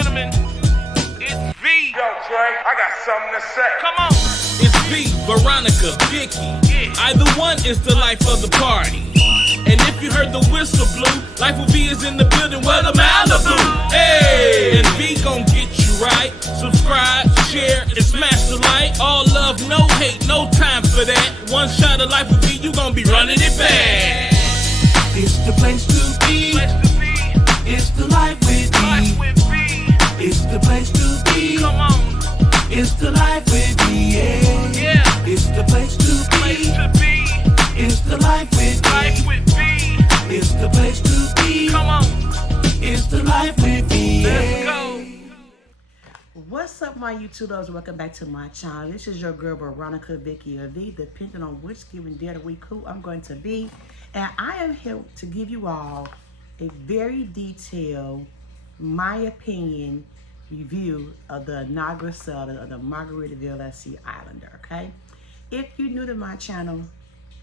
gentlemen, it's V. Yo, Dre, I got something to say. Come on. It's V, Veronica, Vicky. Either one is the life of the party. And if you heard the whistle blow, Life with V is in the building where the Malibu. Hey, and V gon' get you right. Subscribe, share, and smash the like. All love, no hate, no time for that. One shot of Life with V, you gon' be running it back. It's the place to be. It's the life with me. It's the place to be. Come on. It's the life with me. Yeah. It's the place to be. It's the life with me. It's the place to be. Come on. It's the life with me. Let's go. What's up, my YouTube lovers? Welcome back to my channel. This is your girl Veronica, Vicky, or V, depending on which given day of the week who I'm going to be. And I am here to give you all a very detailed, my opinion, review of the inaugural sale of the Margaritaville SC Islander, okay? If you're new to my channel,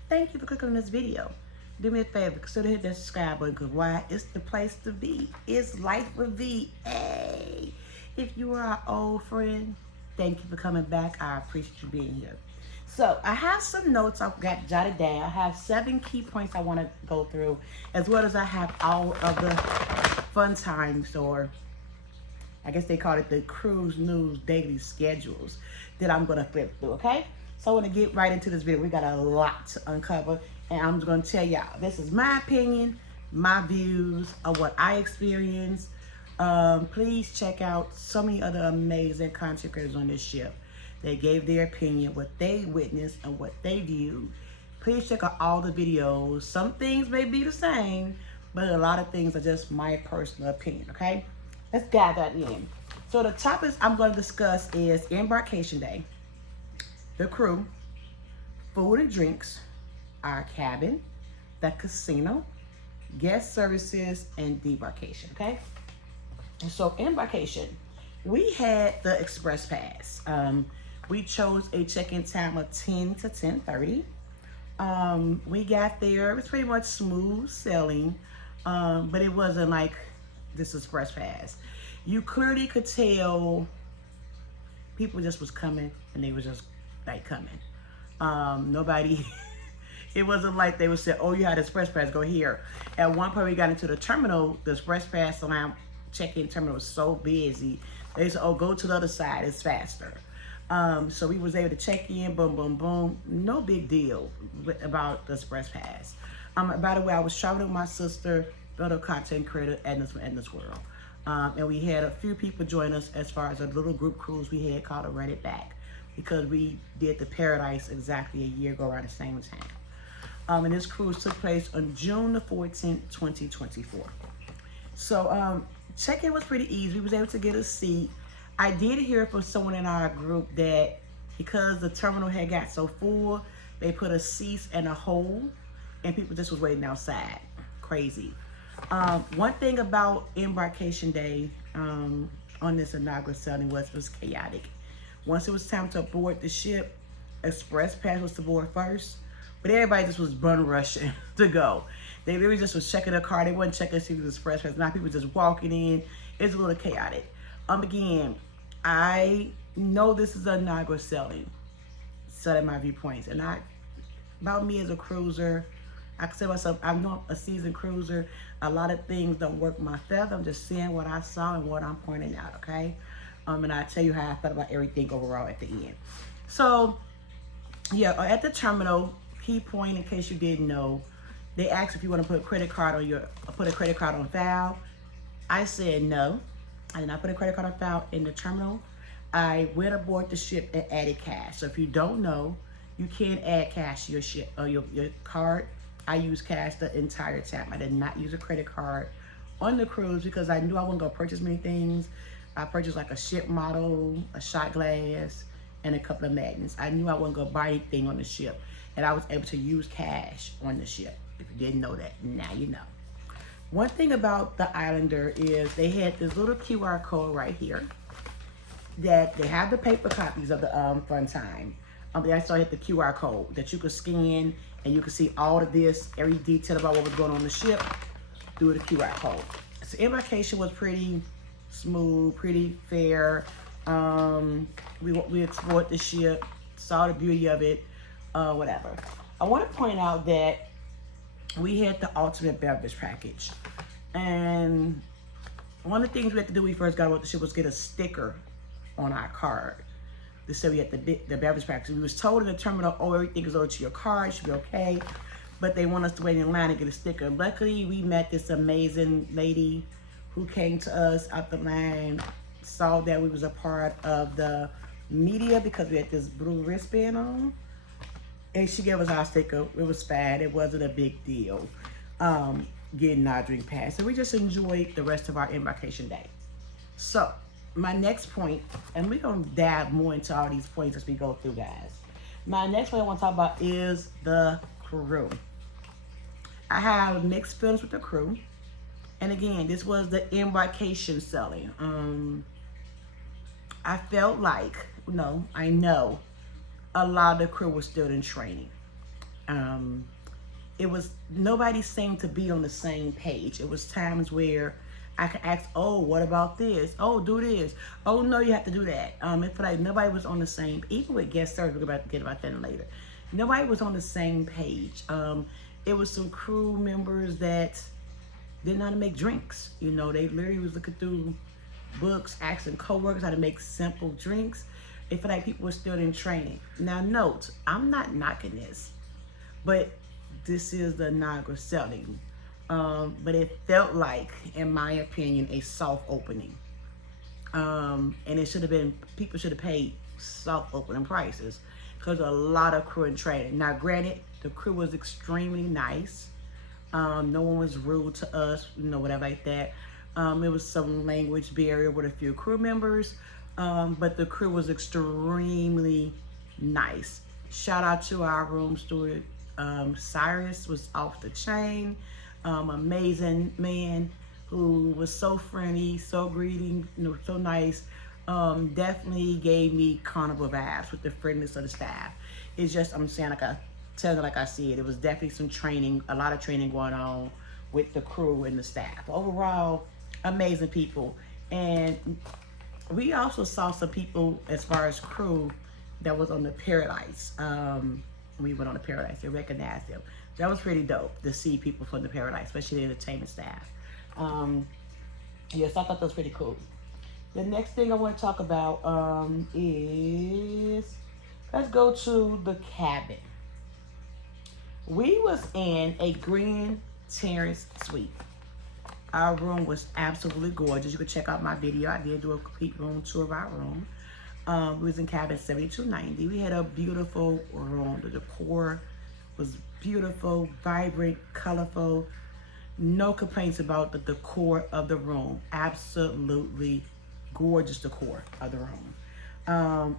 thank you for clicking on this video. Do me a favor, consider hit that subscribe button, because why? It's the place to be. It's Life with V. Hey! If you are our old friend, thank you for coming back. I appreciate you being here. So I have some notes I've got jotted down. I have 7 key points I want to go through, as well as I have all of the fun times, or I guess they call it the cruise news daily schedules, that I'm going to flip through, okay? So I want to get right into this video. We got a lot to uncover, and I'm just going to tell y'all, this is my opinion, my views of what I experienced. Please check out so many other amazing content creators on this ship. They gave their opinion, what they witnessed, and what they viewed. Please check out all the videos. Some things may be the same, but a lot of things are just my personal opinion, okay? Let's dive that in. So the topics I'm going to discuss is Embarkation Day, the crew, food and drinks, our cabin, the casino, guest services, and debarkation, okay? And so Embarkation, we had the express pass. We chose a check-in time of 10 to 10:30. We got there, it was pretty much smooth sailing, but it wasn't like this express pass. You clearly could tell people just was coming, and they was just like coming. Nobody, it wasn't like they would say, oh, you had express pass, go here. At one point we got into the terminal, the express pass line check-in terminal was so busy. They said, oh, go to the other side, it's faster. So we was able to check in, boom, boom, boom. No big deal about the express pass. By the way, I was traveling with my sister, fellow content creator, Edna's World. And we had a few people join us as far as a little group cruise we had called a Run It Back, because we did the Paradise exactly a year ago around the same time. And this cruise took place on June the 14th, 2024. So check-in was pretty easy. We was able to get a seat. I did hear from someone in our group that because the terminal had got so full, they put a cease and a hold, and people just was waiting outside. Crazy. One thing about Embarkation Day on this inaugural sailing was it was chaotic. Once it was time to board the ship, express pass was to board first, but everybody just was bun rushing to go. They really just was checking their car. They wasn't checking to see the express pass. Now people just walking in. It's a little chaotic. Again, I know this is an inaugural sailing, setting my viewpoints, and about me as a cruiser, I consider myself, I'm not a seasoned cruiser. A lot of things don't work my feather. I'm just seeing what I saw and what I'm pointing out, okay? And I'll tell you how I felt about everything overall at the end. So, yeah, at the terminal, key point in case you didn't know, they asked if you want to put a credit card on file. I said no. I did not put a credit card on file in the terminal. I went aboard the ship and added cash. So if you don't know, you can add cash to your ship or your card. I used cash the entire time. I did not use a credit card on the cruise because I knew I wasn't gonna purchase many things. I purchased like a ship model, a shot glass, and a couple of magnets. I knew I wasn't gonna buy anything on the ship, and I was able to use cash on the ship. If you didn't know that, now you know. One thing about the Islander is they had this little QR code right here that they have the paper copies of the fun time. They also had the QR code that you could scan, and you could see all of this, every detail about what was going on the ship through the QR code. So Embarkation was pretty smooth, pretty fair. We explored the ship, saw the beauty of it, whatever. I want to point out that we had the ultimate beverage package. And one of the things we had to do when we first got on the ship was get a sticker on our card. They said we had the beverage package. We was told in the terminal, oh, everything is over to your card, it should be okay. But they want us to wait in line to get a sticker. Luckily, we met this amazing lady who came to us out the line, saw that we was a part of the media because we had this blue wristband on. And she gave us our sticker. It was fine. It wasn't a big deal getting our drink pass. So we just enjoyed the rest of our embarkation day. So my next point, and we're going to dive more into all these points as we go through, guys. My next point I want to talk about is the crew. I have mixed feelings with the crew. And again, this was the embarkation selling. I felt like, I know a lot of the crew was still in training. Nobody seemed to be on the same page. It was times where I could ask, oh, what about this? Oh, do this. Oh, no, you have to do that. It felt like nobody was on the same, even with guest service, we're about to get about that later. Nobody was on the same page. It was some crew members that didn't know how to make drinks. They literally was looking through books, asking coworkers how to make simple drinks. It felt like people were still in training. Now, note, I'm not knocking this, but this is the inaugural selling. But it felt like, in my opinion, a soft opening. And it should have been, people should have paid soft opening prices because a lot of crew in training. Now, granted, the crew was extremely nice. No one was rude to us, whatever like that. It was some language barrier with a few crew members, but the crew was extremely nice. Shout out to our room steward. Cyrus was off the chain. Amazing man who was so friendly, so greeting, so nice. Definitely gave me carnival vibes with the friendliness of the staff. It's just, I'm saying, like I see it, it was definitely some training, a lot of training going on with the crew and the staff. Overall, amazing people. And we also saw some people as far as crew that was on the Paradise. We went on the Paradise, they recognized them. That was pretty dope to see people from the Paradise, especially the entertainment staff. Yes, I thought that was pretty cool. The next thing I want to talk about is, let's go to the cabin. We was in a green terrace suite. Our room was absolutely gorgeous. You can check out my video. I did do a complete room tour of our room. We was in cabin 7290. We had a beautiful room. The decor was beautiful, vibrant, colorful. No complaints about the decor of the room. Absolutely gorgeous decor of the room.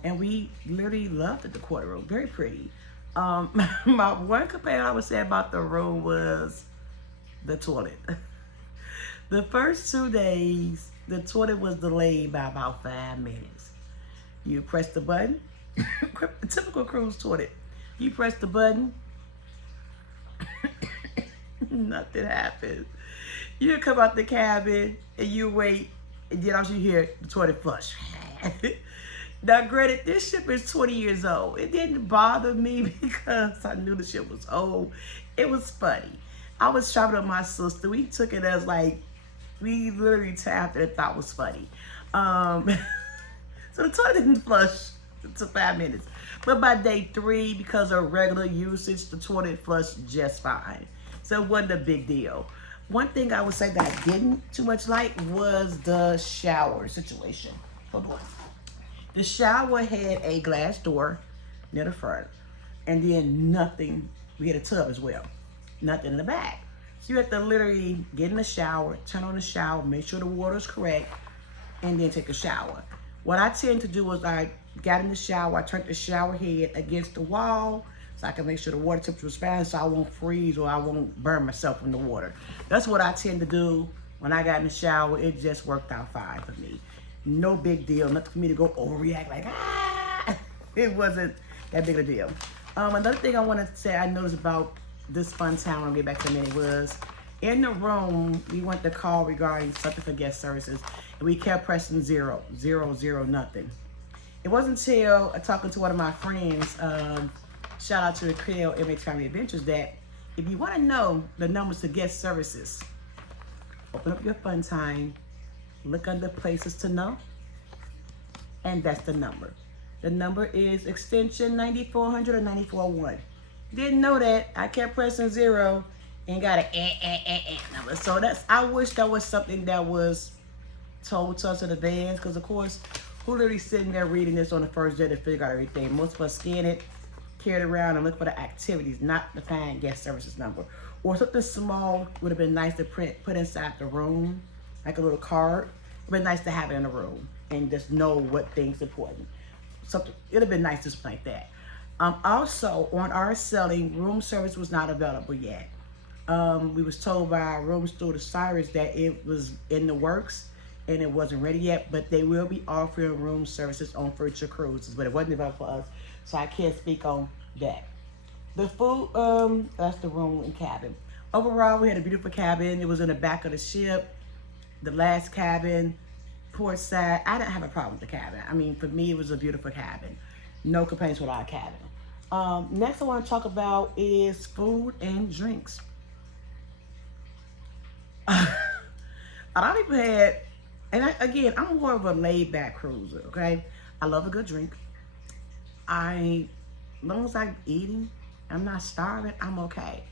And we literally loved the decor of the room. Very pretty. My one complaint I would say about the room was the toilet. The first 2 days, the toilet was delayed by about 5 minutes. You press the button, typical cruise toilet. You press the button, nothing happens. You come out the cabin and you wait, and then all you hear the toilet flush. Now, granted, this ship is 20 years old. It didn't bother me because I knew the ship was old. It was funny. I was traveling with my sister. We took it as like, we literally tapped it and thought it was funny. So the toilet didn't flush to 5 minutes. But by day 3, because of regular usage, the toilet flushed just fine. So it wasn't a big deal. One thing I would say that I didn't too much like was the shower situation. Hold on. The shower had a glass door near the front, and then nothing. We had a tub as well. Nothing in the back. So you have to literally get in the shower, turn on the shower, make sure the water's correct, and then take a shower. What I tend to do is I got in the shower, I turned the shower head against the wall so I can make sure the water temperature was fine so I won't freeze or I won't burn myself in the water. That's what I tend to do when I got in the shower. It just worked out fine for me. No big deal, nothing for me to go overreact like, ah! It wasn't that big a deal. Another thing I want to say I noticed about this fun time when I get back to a minute was In the room, we went to call regarding something for guest services, and we kept pressing 0, 0, 0, nothing. It wasn't until talking to one of my friends, shout out to the Creole MH Family Adventures, that if you want to know the numbers to guest services, open up your fun time, look under places to know, and that's the number. The number is extension 9400 or 941. Didn't know that. I kept pressing 0 and got an number. So I wish that was something that was told to us in advance, because of course, who literally sitting there reading this on the first day to figure out everything? Most of us scan it, carry it around, and look for the activities, not the find guest services number. Or something small would have been nice to put inside the room, like a little card. It would have been nice to have it in the room and just know what thing's important. Something, it would have been nice just like that. Also, on our selling, room service was not available yet. We was told by our room steward Cyrus that it was in the works and it wasn't ready yet, but they will be offering room services on future cruises, but it wasn't available for us, so I can't speak on that. The food, that's the room and cabin. Overall, we had a beautiful cabin. It was in the back of the ship, the last cabin, port side. I didn't have a problem with the cabin. I mean, for me, it was a beautiful cabin. No complaints with our cabin. Next I want to talk about is food and drinks. A lot of people had, and again, I'm more of a laid-back cruiser, okay? I love a good drink. As long as I'm eating, I'm not starving, I'm okay.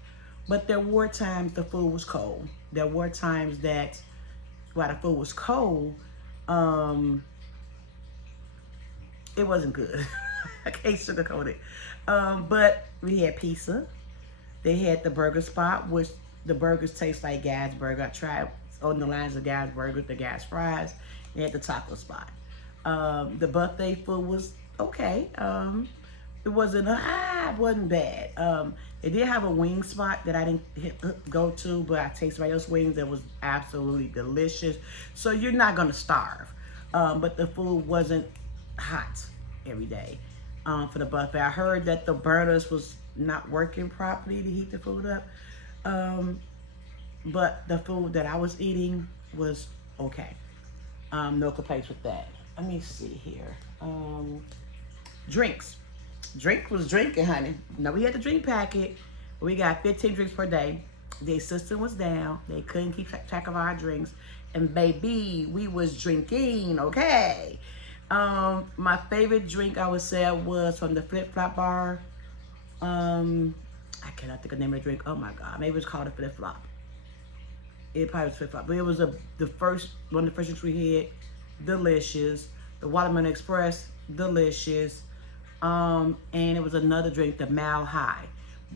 But there were times the food was cold. There were times that while the food was cold, it wasn't good. I can't sugarcoat it. But we had pizza. They had the burger spot, which the burgers taste like Gad's Burger. I tried on the lines of Gad's Burger, the Gad's Fries. They had the taco spot. The buffet food was okay. It wasn't bad. They did have a wing spot that I didn't go to, but I tasted somebody else's wings that was absolutely delicious. So you're not gonna starve. But the food wasn't hot every day for the buffet. I heard that the burners was not working properly to heat the food up. But the food that I was eating was okay. No complaints with that. Let me see here. Drinks. Drink was drinking, honey. No, we had the drink packet. We got 15 drinks per day. Their system was down. They couldn't keep track of our drinks. And baby, we was drinking, okay? My favorite drink, I would say, was from the Flip Flop Bar. I cannot think of the name of the drink. Oh my God, maybe it was called a Flip Flop. It probably was Flip Flop, but it was one of the first drinks we had. Delicious. The Watermelon Express, delicious. And it was another drink, the Mile High,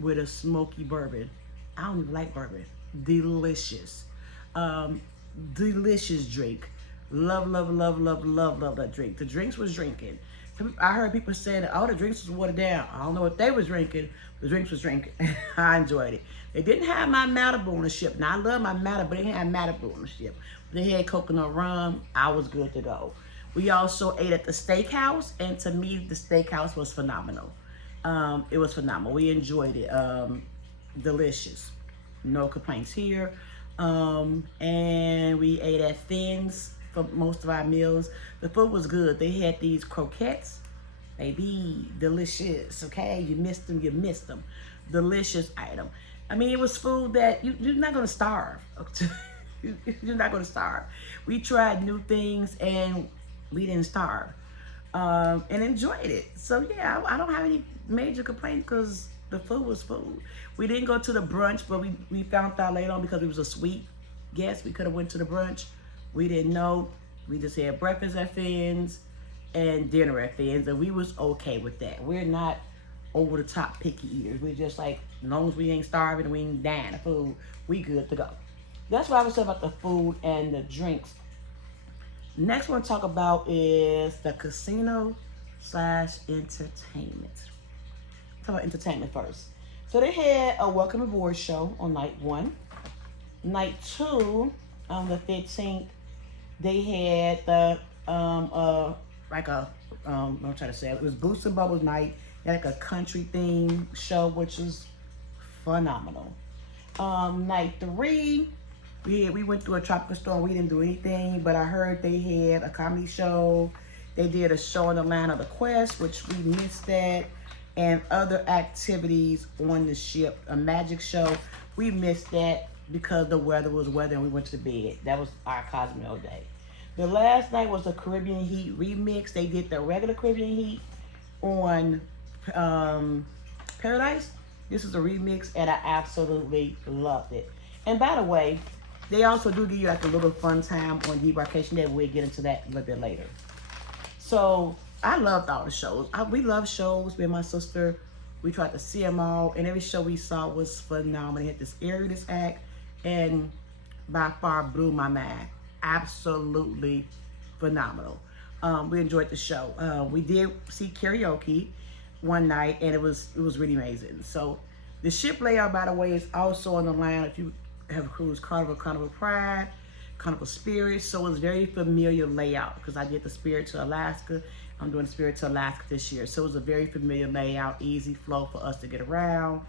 with a smoky bourbon. I don't even like bourbon. Delicious. Delicious drink. Love that drink. The drinks was drinking. I heard people saying that all the drinks was watered down. I don't know what they was drinking. The drinks was drinking. I enjoyed it. They didn't have my Malibu on the ship. Now I love my Malibu, but they didn't have Malibu on the ship. They had coconut rum. I was good to go. We also ate at the steakhouse, and to me, the steakhouse was phenomenal. It was phenomenal. We enjoyed it. Delicious. No complaints here. And we ate at Finn's for most of our meals. The food was good. They had these croquettes. Baby, delicious, okay? You missed them. Delicious item. I mean, it was food that you're not gonna starve. You're not gonna starve. We tried new things and we didn't starve. And enjoyed it. So yeah, I don't have any major complaints because the food was food. We didn't go to the brunch, but we found out later on because we was a sweet guest. We could have went to the brunch. We didn't know. We just had breakfast at Finn's and dinner at Finn's, and we was okay with that. We're not over the top picky eaters. We're just like, as long as we ain't starving and we ain't dying of food, we good to go. That's what I would say about the food and the drinks. Next one to talk about is the casino / entertainment. Talk about entertainment first. So they had a welcome aboard show on night 1. Night 2, on the 15th, they had the I'm trying to say it was Boots and Bubbles night. They had like a country theme show, which was phenomenal. Night 3, we went through a tropical storm. We didn't do anything, but I heard they had a comedy show. They did a show in the Land of the Quest, which we missed that, and other activities on the ship. A magic show, we missed that because the weather was weather and we went to bed. That was our Cosmo day. The last night was the Caribbean Heat remix. They did the regular Caribbean Heat on Paradise. This is a remix, and I absolutely loved it. And by the way, they also do give you like a little fun time on Debarkation that we'll get into that a little bit later. So I loved all the shows. We love shows. Me and my sister, we tried to see them all, and every show we saw was phenomenal. They had this eeriness act, and by far blew my mind. Absolutely phenomenal. We enjoyed the show. We did see karaoke one night, and it was really amazing. So the ship layout, by the way, is also on the line. If you have a cruise, Carnival Pride, Carnival Spirit. So it's very familiar layout because I did the Spirit to Alaska. I'm doing the Spirit to Alaska this year. So it was a very familiar layout, easy flow for us to get around.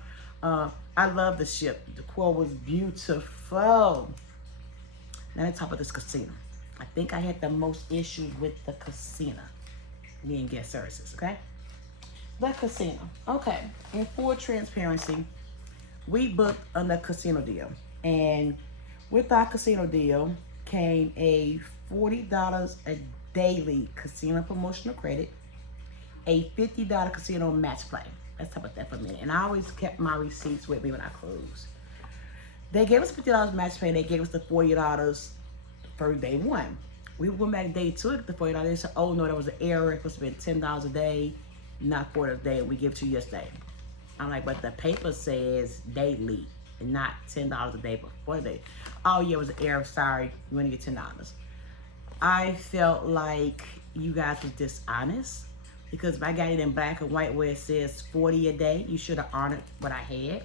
I love the ship. The decor was beautiful. Now let's talk about this casino. I think I had the most issues with the casino. Me and guest services, okay? The casino. Okay, in full transparency, we booked on the casino deal. And with our casino deal came a $40 a daily casino promotional credit, a $50 casino match play. Let's talk about that for a minute. And I always kept my receipts with me when I cruise. They gave us $50 match pay. They gave us the $40 for day one. We went back day 2 at the $40. They said, oh no, there was an error. It's supposed to be $10 a day, not $40 a day. We give it to you yesterday. I'm like, but the paper says daily and not $10 a day, but $40 a day. Oh yeah, it was an error. Sorry, you want to get $10. I felt like you guys was dishonest because if I got it in black and white where it says 40 a day, you should have honored what I had.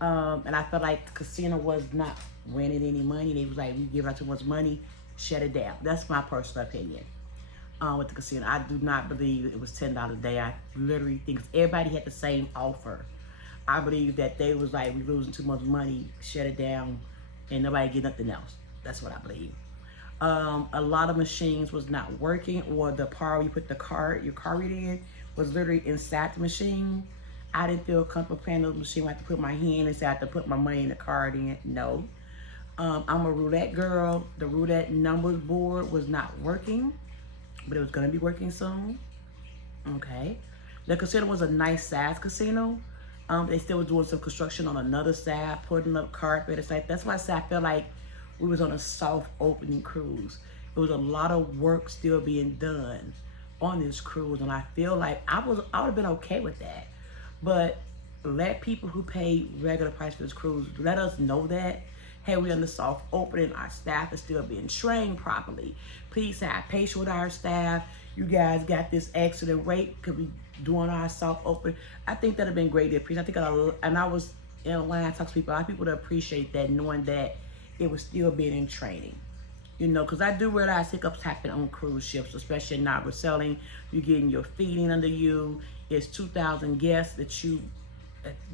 And I felt like the casino was not winning any money. They was like, we give out too much money, shut it down. That's my personal opinion with the casino. I do not believe it was $10 a day. I literally think everybody had the same offer. I believe that they was like, we losing too much money, shut it down, and nobody get nothing else. That's what I believe. A lot of machines was not working, or the part you put your card reader in was literally inside the machine. I didn't feel comfortable playing the machine. I had to put my hand inside, I had to put my money in the card in. No. I'm a roulette girl. The roulette numbers board was not working, but it was gonna be working soon. Okay. The casino was a nice size casino. They still was doing some construction on another side, putting up carpet. It's like, that's why I said I felt like we was on a soft opening cruise. There was a lot of work still being done on this cruise, and I feel like I would have been okay with that. But let people who pay regular price for this cruise, let us know that, hey, we're on the soft opening, our staff is still being trained properly. Please have patience with our staff. You guys got this excellent rate because we doing our soft open. I think that'd have been great to appreciate. And I was in a line, I talked to people, a lot of people that appreciate that, knowing that it was still being in training. You know, because I do realize hiccups happen on cruise ships, especially in Margaritaville. You're getting your feeding under you. It's 2,000 guests that you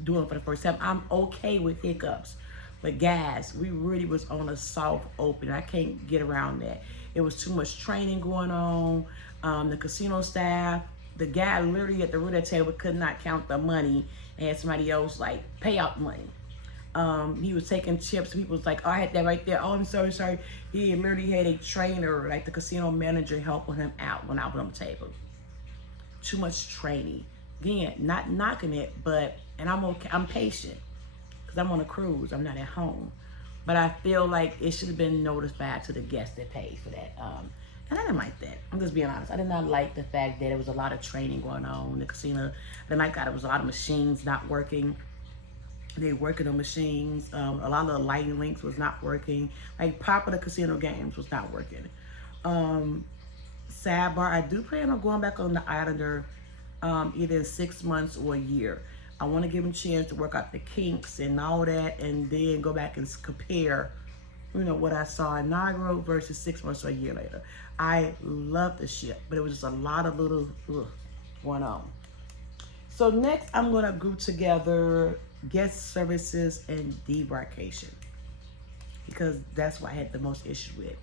doing for the first time. I'm okay with hiccups. But guys, we really was on a soft open. I can't get around that. It was too much training going on. The casino staff, the guy literally at the roulette table could not count the money and had somebody else like pay out money. He was taking chips. People was like, oh, I had that right there. Oh, I'm sorry. He literally had a trainer, like the casino manager, helping him out when I was on the table. Too much training. Again, not knocking it, but, and I'm okay. I'm patient because I'm on a cruise. I'm not at home. But I feel like it should have been notified to the guests that paid for that. And I didn't like that. I'm just being honest. I did not like the fact that there was a lot of training going on in the casino. I didn't like that there was a lot of machines not working. They working on machines. A lot of the lighting links was not working. Like popular casino games was not working. Sidebar, I do plan on going back on the Islander either in 6 months or a year. I want to give them a chance to work out the kinks and all that, and then go back and compare, you know, what I saw in Inaugural versus 6 months or a year later. I love the ship, but it was just a lot of little going on. So next, I'm going to group together guest services, and debarkation. Because that's what I had the most issue with.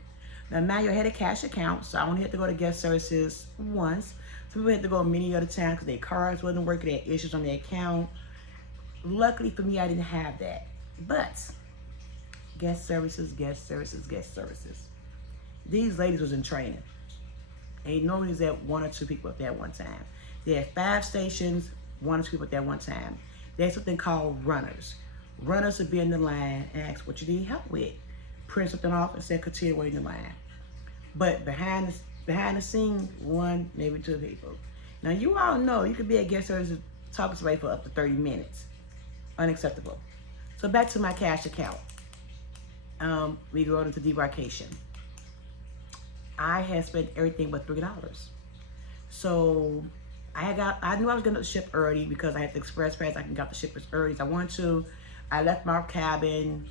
Now, Manuel had a cash account, so I only had to go to guest services once. Some people had to go many other times because their cards wasn't working, they had issues on their account. Luckily for me, I didn't have that. But guest services, guest services, guest services. These ladies was in training. Ain't no one's at 1 or 2 people at that one time. They had 5 stations, 1 or 2 people at that one time. They had something called runners. Runners would be in the line and ask what you need help with. Print something off and say continue waiting in line. But behind the scene, 1, maybe 2 people. Now you all know you could be at guest services talking to somebody for up to 30 minutes. Unacceptable. So back to my cash account. We go into debarkation. I had spent everything but $3. So I knew I was gonna ship early because I had the express pass. I can get the ship as early as I want to. I left my cabin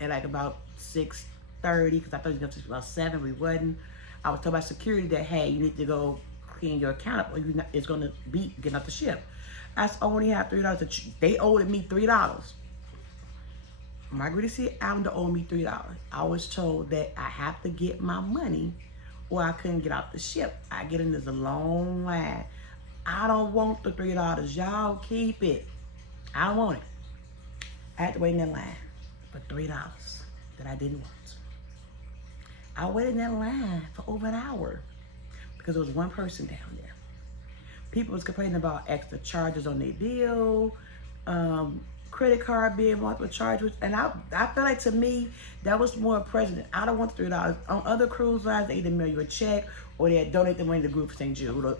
at like about 6:30 because I thought it was gonna be about 7. We wasn't. I was told by security that, hey, you need to go clean your account up or it's gonna be getting off the ship. I only have $3. They owed me $3. Margaritaville Islander owed me $3. I was told that I have to get my money or I couldn't get off the ship. I get in this long line. I don't want the $3. Y'all keep it. I don't want it. I had to wait in that line for $3 that I didn't want. I waited in that line for over an hour because there was one person down there. People was complaining about extra charges on their bill, credit card being multiple charges, and I feel like to me that was more present. I don't want the $3. On other cruise lines, they either mail you a check or they donate the money to the group for St. Jude or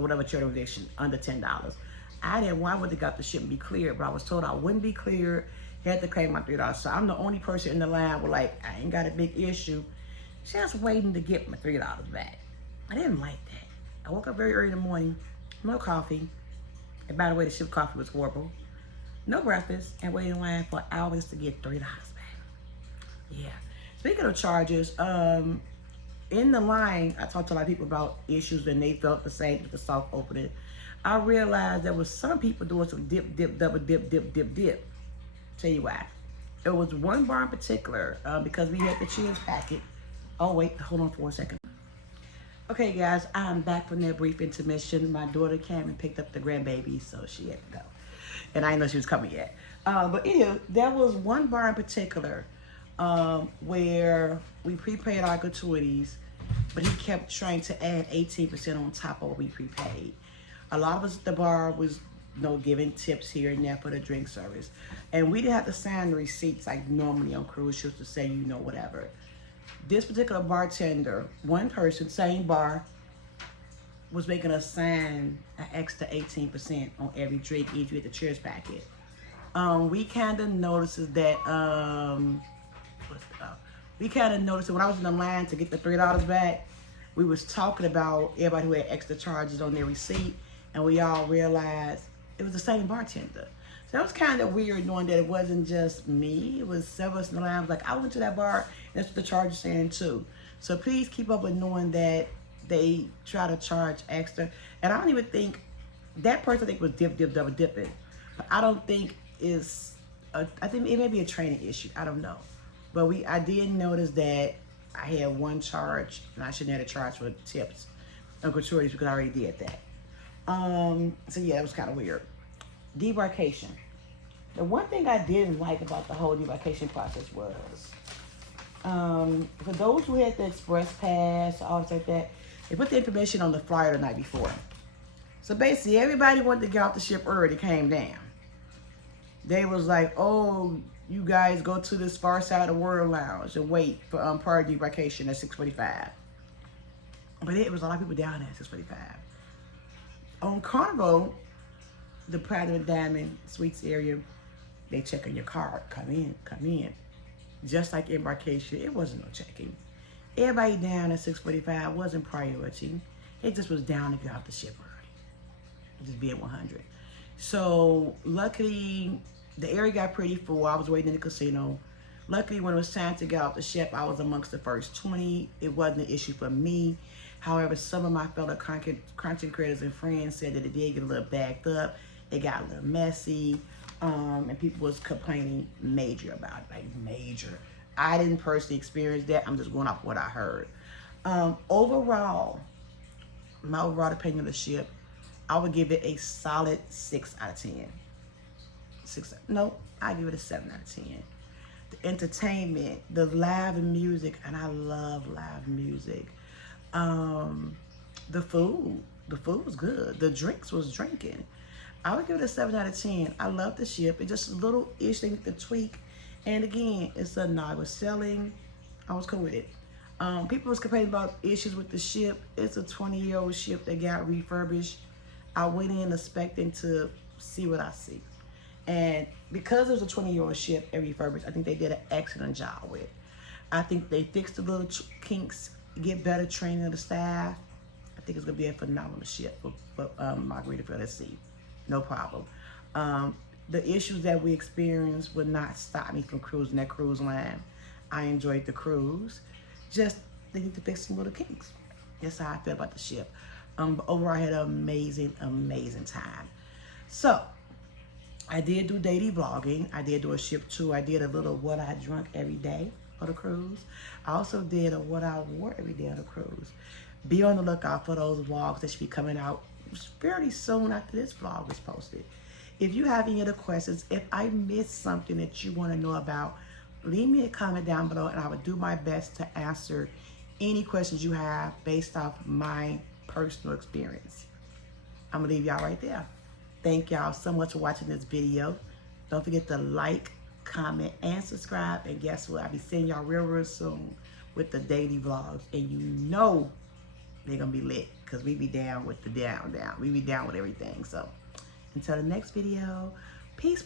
whatever charity organization under $10. I didn't want. I would have got the ship and be cleared, but I was told I wouldn't be cleared. Had to claim my $3. So I'm the only person in the line with like I ain't got a big issue, just waiting to get my $3 back. I didn't like that. I woke up very early in the morning, no coffee, and by the way, the ship coffee was horrible. No breakfast, and waiting in line for hours to get $3 back. Yeah. Speaking of charges, in the line, I talked to a lot of people about issues and they felt the same with the soft opening. I realized there was some people doing some dip, double dip. Tell you why. There was one bar in particular, because we had the cheers packet. Oh wait, hold on for a second. Okay guys, I'm back from that brief intermission. My daughter came and picked up the grandbaby, so she had to go. And I didn't know she was coming yet. But anyway, there was one bar in particular where we prepaid our gratuities, but he kept trying to add 18% on top of what we prepaid. A lot of us at the bar was giving tips here and there for the drink service. And we didn't have to sign the receipts like normally on cruise ships to say, whatever. This particular bartender, one person, same bar, was making us sign an extra 18% on every drink each with the cheers packet. We kind of noticed that, when I was in the line to get the $3 back, we was talking about everybody who had extra charges on their receipt, and we all realized it was the same bartender. So that was kind of weird knowing that it wasn't just me, it was several of us in the line. I was like, I went to that bar, and that's what the charge is saying too. So please keep up with knowing that they try to charge extra. And I don't even think, that person I think was double dipping. But I don't think I think it may be a training issue, I don't know. But I did notice that I had one charge, and I shouldn't have a charge for tips and gratuities because I already did that. So yeah, it was kind of weird. Debarkation. The one thing I didn't like about the whole debarkation process was, for those who had the express pass, all stuff like that, they put the information on the flyer the night before. So basically, everybody wanted to get off the ship early, came down. They was like, oh, you guys go to this far side of the World Lounge and wait for prior debarkation at 6:45. But it was a lot of people down there at 6:45. On Carnival, the Platinum Diamond Suites area, they check on your card. Come in. Just like Embarkation, it wasn't no checking. Everybody down at 6:45 wasn't priority. It just was down to get off the ship early. Just being 100. So luckily, the area got pretty full. I was waiting in the casino. Luckily, when it was time to get off the ship, I was amongst the first 20. It wasn't an issue for me. However, some of my fellow content creators and friends said that it did get a little backed up. It got a little messy. And people was complaining major about it, like major. I didn't personally experience that. I'm just going off what I heard. Overall, my overall opinion of the ship, I would give it a solid 6 out of 10. No, I give it a 7 out of 10. The entertainment, the live music, and I love live music. The food was good. The drinks was drinking. I would give it a 7 out of 10. I love the ship. It's just a little ish thing to tweak. And again, it's a Inaugural selling. I was cool with it. People was complaining about issues with the ship. It's a 20-year-old ship that got refurbished. I went in expecting to see what I see. And because it was a 20-year-old ship and refurbished, I think they did an excellent job with it. I think they fixed the little kinks, get better training of the staff. I think it's going to be a phenomenal ship for Margaritaville at sea. No problem. The issues that we experienced would not stop me from cruising that cruise line. I enjoyed the cruise. Just they need to fix some little kinks. That's how I feel about the ship. But overall, I had an amazing, amazing time. So, I did do daily vlogging. I did do a ship tour. I did a little what I drank every day for the cruise. I also did a what I wore every day on the cruise. Be on the lookout for those vlogs that should be coming out fairly soon after this vlog is posted. If you have any other questions, if I missed something that you want to know about, leave me a comment down below and I will do my best to answer any questions you have based off my personal experience. I'm going to leave y'all right there. Thank y'all so much for watching this video. Don't forget to like, comment, and subscribe. And guess what? I'll be seeing y'all real soon with the daily vlogs. And you know they're going to be lit because we be down with the down. We be down with everything. So until the next video, peace.